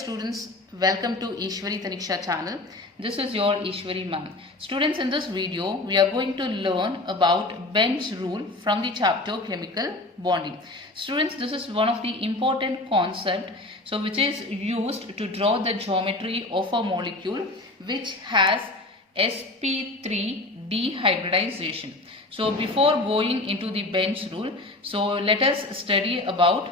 students, welcome to Eshwari channel. This is your Eshwari Ma'am. Students, in this video we are going to learn about Benz rule from the chapter chemical bonding. Students, this is one of the important concept which is used to draw the geometry of a molecule which has sp3 dehybridization. So before going into the Benz rule, so let us study about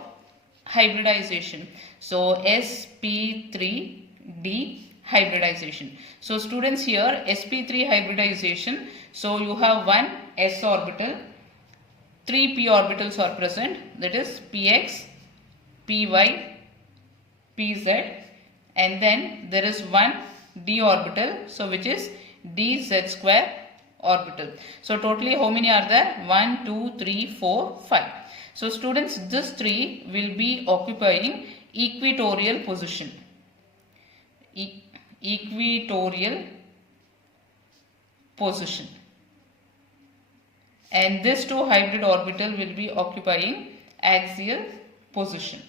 hybridization. So sp3 dehybridization. So students, here sp3 hybridization, so you have one s orbital, three p orbitals are present, that is px, py, pz, and then there is one d orbital, so which is dz square orbital. So totally how many are there? 1, 2, 3, 4, 5. So students, this three will be occupying equatorial position. Equatorial position. And this two hybrid orbital will be occupying axial position.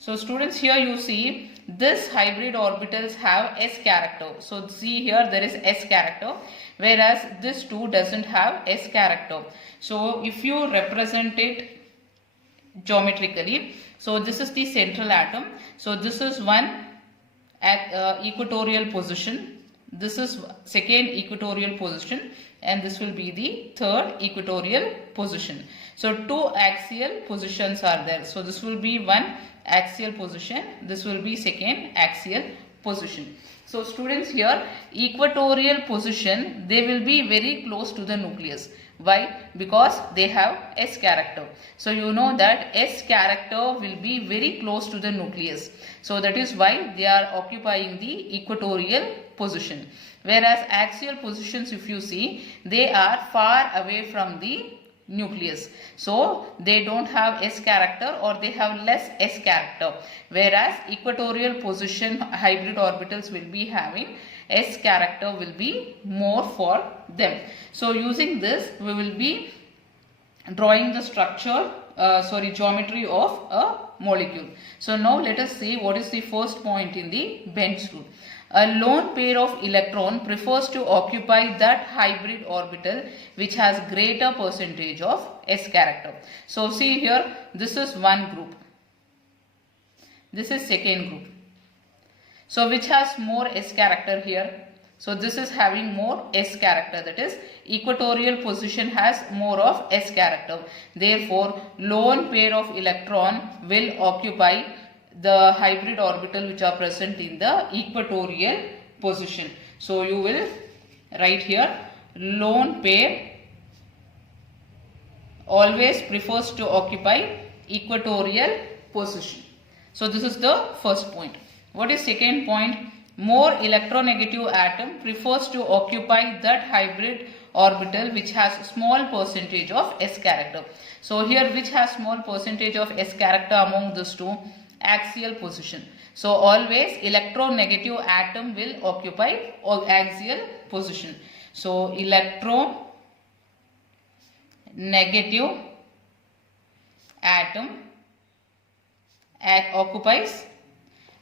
So students, here you see this hybrid orbitals have S character. So see here there is S character, whereas this two doesn't have S character. So if you represent it geometrically, so this is the central atom. So this is one at equatorial position. This is second equatorial position, and this will be the third equatorial position. So two axial positions are there. So this will be one axial position, this will be second axial position. So students, here equatorial position, they will be very close to the nucleus. Why? Because they have S character. So you know that S character will be very close to the nucleus. So that is why they are occupying the equatorial position. Whereas axial positions, if you see, they are far away from the nucleus. So they don't have S character, or they have less S character. Whereas equatorial position hybrid orbitals will be having S character, will be more for them. So using this we will be drawing the structure, geometry of a molecule. So now let us see what is the first point in the Benz rule. A lone pair of electron prefers to occupy that hybrid orbital which has greater percentage of S character. So see here, this is one group, this is second group. So which has more S character here? So this is having more S character, that is equatorial position has more of S character. Therefore lone pair of electron will occupy the hybrid orbital which are present in the equatorial position. So you will write here, lone pair always prefers to occupy equatorial position. So this is the first point. What is second point? More electronegative atom prefers to occupy that hybrid orbital which has small percentage of S character. So here which has small percentage of S character among these two? Axial position. So always electronegative atom will occupy axial position. So electronegative atom occupies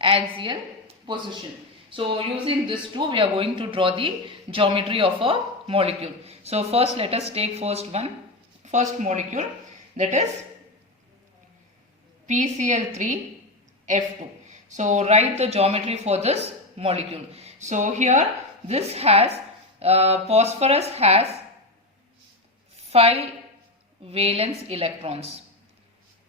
axial position. So using this two we are going to draw the geometry of a molecule. So first let us take first molecule, that is PCl3F2. So write the geometry for this molecule. So here this has phosphorus has 5 valence electrons.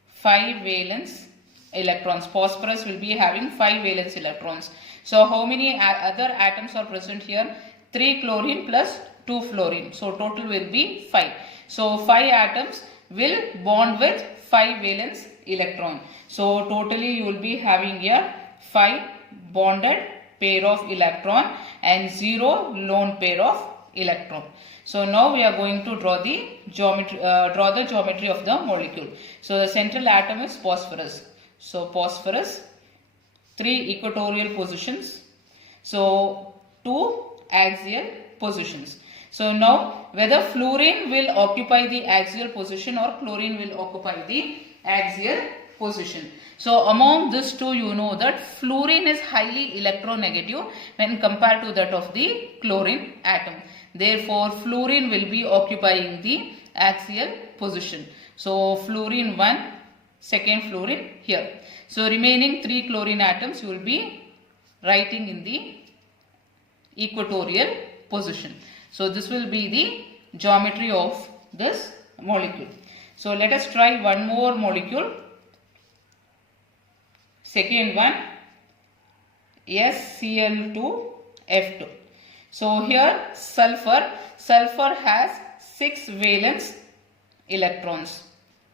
5 valence electrons. Phosphorus will be having 5 valence electrons. So how many other atoms are present here? 3 chlorine plus 2 fluorine. So total will be 5. So 5 atoms will bond with 5 valence electron. So totally you will be having here 5 bonded pair of electron and 0 lone pair of electron. So now we are going to draw the geometry of the molecule. So the central atom is phosphorus. So phosphorus, 3 equatorial positions, so 2 axial positions. So now whether fluorine will occupy the axial position or chlorine will occupy the axial position. So among these two, you know that fluorine is highly electronegative when compared to that of the chlorine atom. Therefore, fluorine will be occupying the axial position. So fluorine 1, second fluorine here. So remaining 3 chlorine atoms you will be writing in the equatorial position. So this will be the geometry of this molecule. So let us try one more molecule. Second one, SCl2F2. So here sulfur has 6 valence electrons.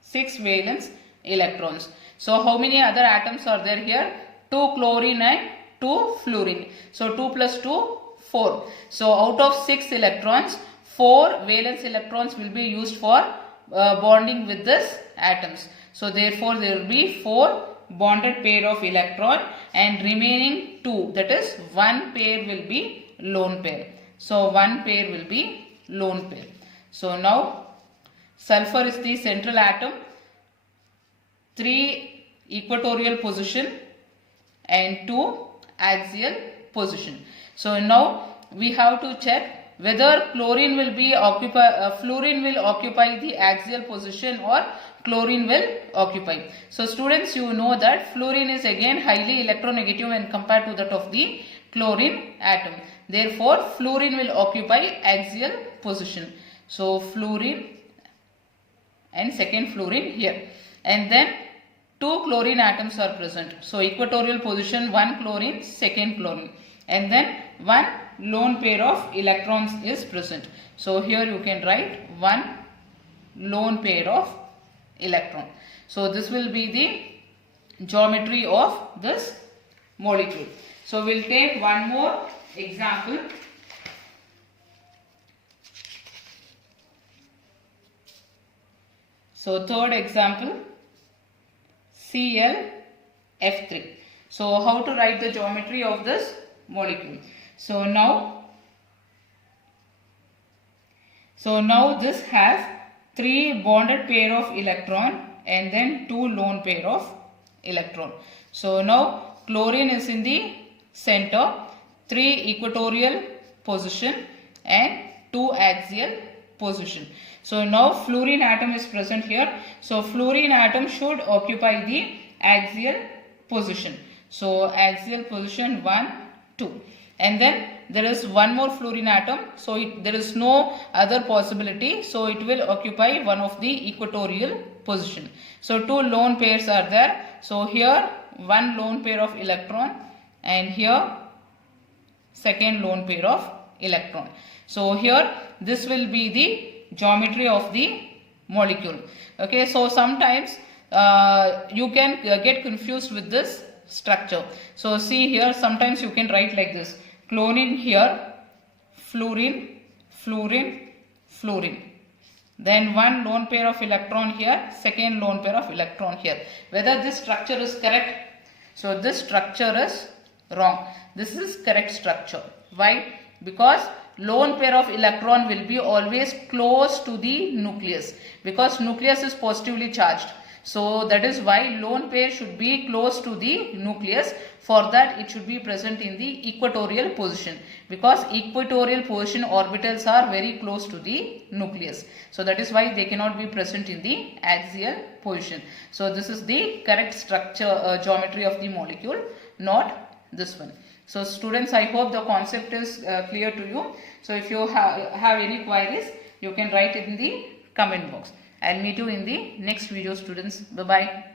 6 valence electrons. So how many other atoms are there here? 2 chlorine and 2 fluorine. So 2 plus 2, 4. So out of 6 electrons, 4 valence electrons will be used for bonding with this atoms. So therefore there will be 4 bonded pair of electron and remaining 2, that is 1 pair will be lone pair. So 1 pair will be lone pair. So now sulfur is the central atom, 3 equatorial position and 2 axial position. So now we have to check whether fluorine will occupy the axial position or chlorine will occupy. So students, you know that fluorine is again highly electronegative when compared to that of the chlorine atom. Therefore, fluorine will occupy axial position. So fluorine and second fluorine here. And then 2 chlorine atoms are present. So equatorial position, 1 chlorine, second chlorine. And then 1 lone pair of electrons is present. So here you can write 1 lone pair of electron. So this will be the geometry of this molecule. So we'll take one more example. So third example, ClF3. So how to write the geometry of this molecule? So now this has 3 bonded pair of electron and then 2 lone pair of electron. So now chlorine is in the center, 3 equatorial position and 2 axial position. So now fluorine atom is present here. So fluorine atom should occupy the axial position. So axial position 1, 2. And then there is one more fluorine atom. So there is no other possibility. So it will occupy one of the equatorial position. So 2 lone pairs are there. So here 1 lone pair of electron and here second lone pair of electron. So here this will be the geometry of the molecule. Okay, so sometimes you can get confused with this structure. So see here, sometimes you can write like this: chlorine here, fluorine, fluorine, fluorine. Then 1 lone pair of electron here, second lone pair of electron here. Whether this structure is correct? So this structure is wrong. This is correct structure. Why? Because lone pair of electron will be always close to the nucleus, because nucleus is positively charged. So that is why lone pair should be close to the nucleus. For that it should be present in the equatorial position, because equatorial position orbitals are very close to the nucleus. So that is why they cannot be present in the axial position. So this is the correct structure geometry of the molecule, not this one. So students, I hope the concept is clear to you. So if you have any queries, you can write it in the comment box. I'll meet you in the next video, students. Bye-bye.